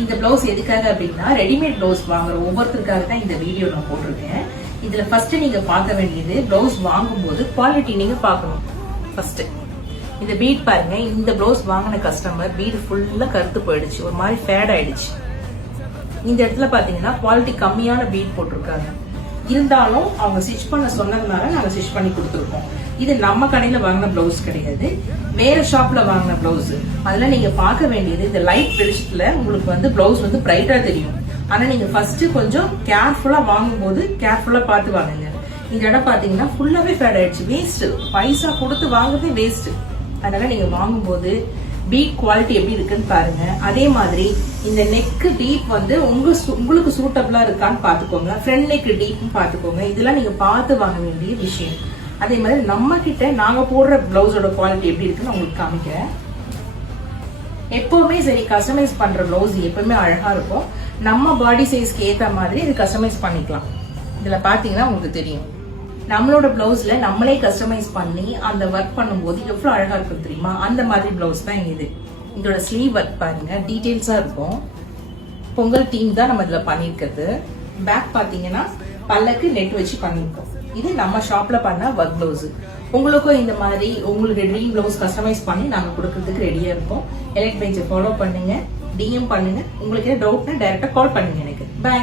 இந்த பிளவுஸ் எதுக்காக அப்படின்னா ரெடிமேட் பிளவுஸ் வாங்குற ஒவ்வொருத்தருக்காக தான் இந்த வீடியோ நான் போட்டிருக்கேன். இதுல ஃபர்ஸ்ட் நீங்க பார்க்க வேண்டியது பிளவுஸ் வாங்கும் போது குவாலிட்டி நீங்க பார்க்கணும். ஃபர்ஸ்ட் இந்த பீட் பாருங்க, இந்த பிளவுஸ் வாங்கின கஸ்டமர் பீட் ஃபுல்லா கருத்து போயிடுச்சு, ஒரு மாதிரி ஃபேட் ஆயிடுச்சு. இந்த இடத்துல பாத்தீங்கன்னா குவாலிட்டி கம்மியான பீட் போட்டிருக்காங்க. இருந்தாலும் அவங்க ஸ்டிச் பண்ண சொன்னதுனால நாங்க ஸ்டிச் பண்ணி கொடுத்துருக்கோம். இது நம்ம கடையில வாங்கின பிளவுஸ் கிடையாது, வேற ஷாப்ல வாங்கின பிளவுஸ். அதுல நீங்க பார்க்க வேண்டியது இந்த லைட் வெளிச்சத்துல உங்களுக்கு பிளவுஸ் பிரைட்டா தெரியும். ஆனா நீங்க ஃபர்ஸ்ட் கொஞ்சம் கேர்ஃபுல்லா வாங்கும் போது கேர்ஃபுல்லா பார்த்து வாங்குங்க. இந்த இடம் பாத்தீங்கன்னா ஃபுல்லாவே ஃபேட் ஆயிடுச்சு, வேஸ்ட். பைசா கொடுத்து வாங்குறதே வேஸ்ட். அதனால நீங்க வாங்கும் போது பீட் குவாலிட்டி எப்படி இருக்குன்னு பாருங்க. அதே மாதிரி இந்த நெக் டீப் உங்களுக்கு சூட்டபிளா இருக்கான்னு பாத்துக்கோங்க. ஃப்ரண்ட் நெக் டீப் பாத்துக்கோங்க. இதெல்லாம் நீங்க பார்த்து வாங்க வேண்டிய விஷயம். அதே மாதிரி நம்ம கிட்ட நாங்க போடுற பிளவுஸோட குவாலிட்டி எப்படி இருக்குன்னு உங்களுக்கு காமிக்கிறேன். எப்பவுமே சரி, கஸ்டமைஸ் பண்ற பிளவுஸ் எப்பவுமே அழகா இருக்கும். நம்ம பாடி சைஸ்க்கு ஏத்த மாதிரி இது கஸ்டமைஸ் பண்ணிக்கலாம். இதுல பாத்தீங்கன்னா உங்களுக்கு தெரியும், நம்மளோட பிளவுஸ்ல நம்மளே கஸ்டமைஸ் பண்ணி அந்த ஒர்க் பண்ணும்போது எவ்வளவு அழகா இருக்கும் தெரியுமா? அந்த மாதிரி பிளவுஸ் தான் இது. இதோட ஸ்லீவ் ஒர்க் பாருங்க, டீடைல்ஸா இருக்கும். பொங்கல் டீம் தான் நம்ம இதுல பண்ணிருக்கிறது. பேக் பாத்தீங்கன்னா பல்லக்கு நெட் வச்சு பண்ணிருக்கோம். இது நம்ம ஷாப்ல பண்ண ஒர்க் பிளவுஸ். உங்களுக்கும் இந்த மாதிரி உங்களுடைய ட்ரீம் பிளவுஸ் கஸ்டமைஸ் பண்ணி நாங்க கொடுக்கறதுக்கு ரெடியா இருக்கோம். எலக்ட் பேஜை ஃபாலோ பண்ணுங்க, டிஎம் பண்ணுங்க. உங்களுக்கு டவுட்னா டைரக்டா கால் பண்ணுங்க எனக்கு. பை.